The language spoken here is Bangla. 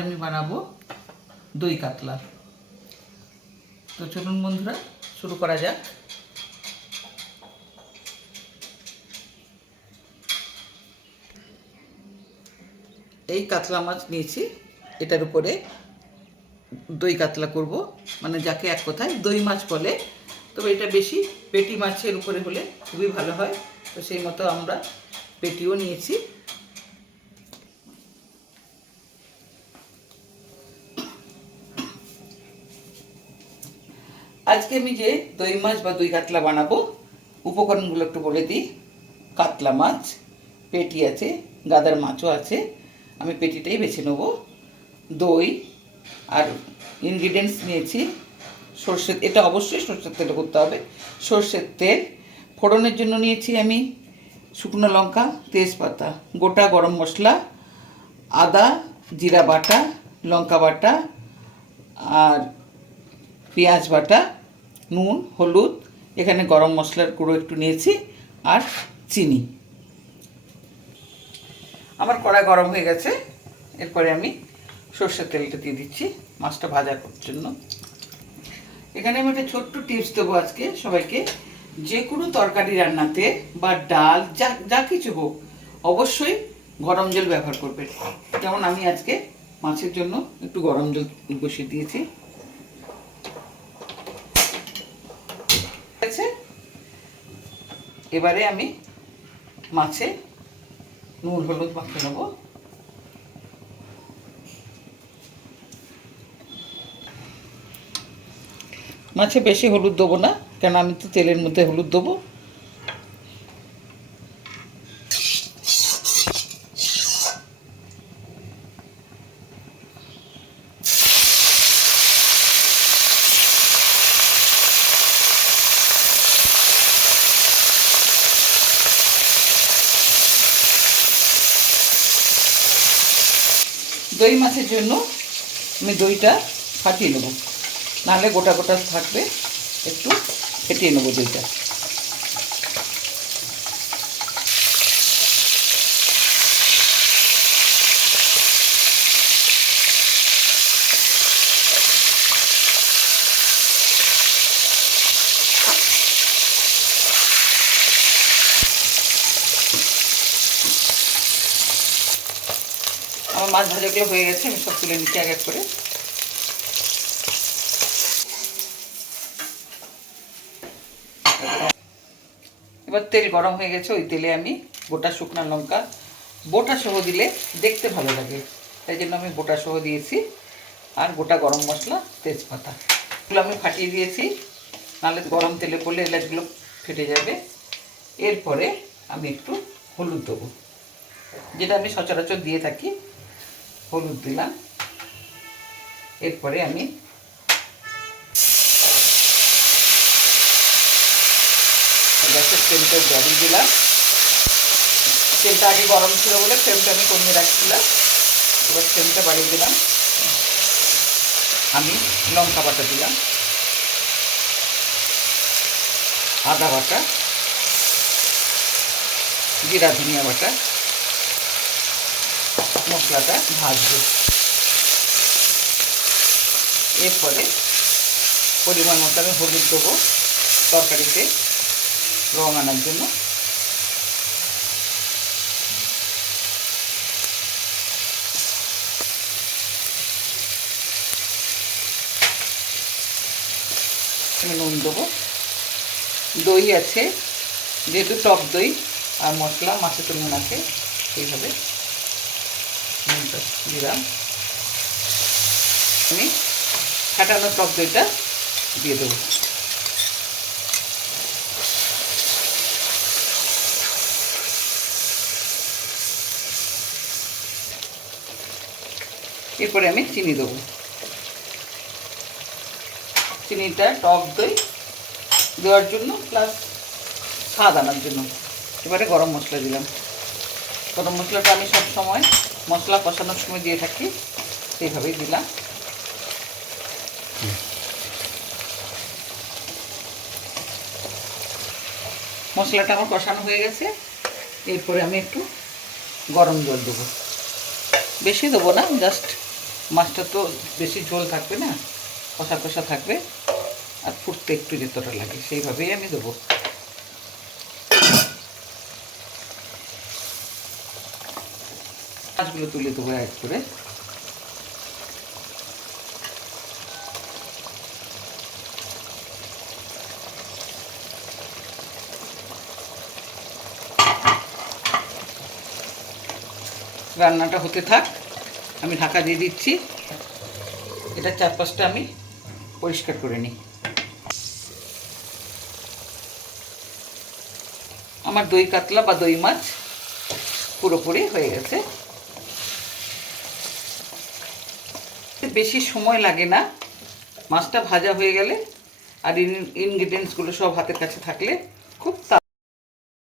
আমি বানাবো দই কাতলা। তো চলুন বন্ধুরা, শুরু করা যাক। এই কাতলা মাছ নিয়েছি, এটার উপরে দই কাতলা করব মানে যাকে এক কথায় দই মাছ বলে। তবে এটা বেশি পেটি মাছের উপরে হলে খুবই ভালো হয়, তো সেই মতো আমরা পেটিও নিয়েছি। আজকে আমি যে দই মাছ বা দই কাতলা বানাবো, উপকরণগুলো একটু বলে দিই। কাতলা মাছ, পেটি আছে, গাদার মাছও আছে, আমি পেটিটাই বেছে নেব। দই আর ইনগ্রিডিয়েন্টস নিয়েছি সর্ষের এটা অবশ্যই সর্ষের তেলে করতে হবে। সর্ষের তেল, ফোড়নের জন্য নিয়েছি আমি শুকনো লঙ্কা, তেজপাতা, গোটা গরম মশলা, আদা, জিরা বাটা, লঙ্কা বাটা আর পেঁয়াজ বাটা। নুন, হলুদ, এখানে গরম মশলার গুঁড়ো একটু নিয়েছি, আর চিনি। আমার কড়া গরম হয়ে গেছে, এরপরে আমি সর্ষের তেলটা দিয়ে দিচ্ছি মাছটা ভাজা করার জন্য। এখানে আমি একটা ছোট্ট টিপস দেবো আজকে সবাইকে, যে কোনো তরকারি রান্নাতে বা ডাল, যা যা কিছু হোক, অবশ্যই গরম জল ব্যবহার করবেন। যেমন আমি আজকে মাছের জন্য একটু গরম জল বসিয়ে দিয়েছি আছে এবারে আমি মাছে নুন, হলুদ মাখিয়ে নেব। মাছে বেশি হলুদ দেবো না কেন আমি তো তেলের মধ্যে হলুদ দেবো। দই মাছের জন্য আমি দইটা ফাটিয়ে নেব। নাহলে গোটা গোটা থাকবে, একটু ফেটিয়ে নেব দইটা। মাছ ভাজাগুলো হয়ে গেছে, আমি সব তুলে নিচ্ছি এক এক করে। এবার তেল গরম হয়ে গেছে, ওই তেলে আমি গোটা শুকনো লঙ্কা, বোটা সহ দিলে দেখতে ভালো লাগে। তাই জন্য আমি গোটা সহ দিয়েছি, আর গোটা গরম মশলা তেজপাতা। এগুলো আমি ফাটিয়ে দিয়েছি, নাহলে গরম তেলে পড়লে এলাচগুলো ফেটে যাবে। এরপরে আমি একটু হলুদ দেবো, যেটা আমি সচরাচর দিয়ে থাকি। হলুদ দিলাম। এরপরে আমি ফ্লেমটা জ্বালিয়ে দিলাম। তেলটা আগে গরম ছিল বলে ফ্লেমটা আমি কমিয়ে রাখছিলাম। এবার ফ্লেমটা বাড়িয়ে দিলাম। আমি লঙ্কা বাটা দিলাম। আদা বাটা, জিরা, ধনিয়া বাটা। মশলাটা ভাজবো। এরপরে পরিমাণ মতো আমি হলুদ দেবো তরকারিতে রং আনার জন্য। নুন দেবো। দই আছে, যেহেতু টক দই আর মশলা মাছের নুন আছে এইভাবে নুনটা দিলাম। আমি ফাটানো টক দইটা দিয়ে দেবো। এরপরে আমি চিনি দেবো। চিনিটা টক দই দেওয়ার জন্য প্লাস স্বাদ আনার জন্য। এবারে গরম মশলা দিলাম। গরম মশলাটা আমি সব সময় মশলা কষানোর সময় দিয়ে থাকি সেইভাবেই দিলাম। মশলাটা আমার কষানো হয়ে গেছে। এরপরে আমি একটু গরম জল দেবো। বেশি দেবো না জাস্ট মাছটা তো বেশি ঝোল থাকবে না কষা কষা থাকবে। আর ফুটতে একটু যতটা লাগে সেইভাবেই আমি দেবো। মাছগুলো তুলে দেবো এক করে। রান্নাটা হতে থাক, আমি ঢাকা দিয়ে দিচ্ছি। এটা চারপাশটা আমি পরিষ্কার করে নিই। আমার দই কাতলা বা দই মাছ পুরোপুরি হয়ে গেছে। বেশি সময় লাগে না। মাছটা ভাজা হয়ে গেলে আর ইনগ্রিডিয়েন্টসগুলো সব হাতের কাছে থাকলে খুব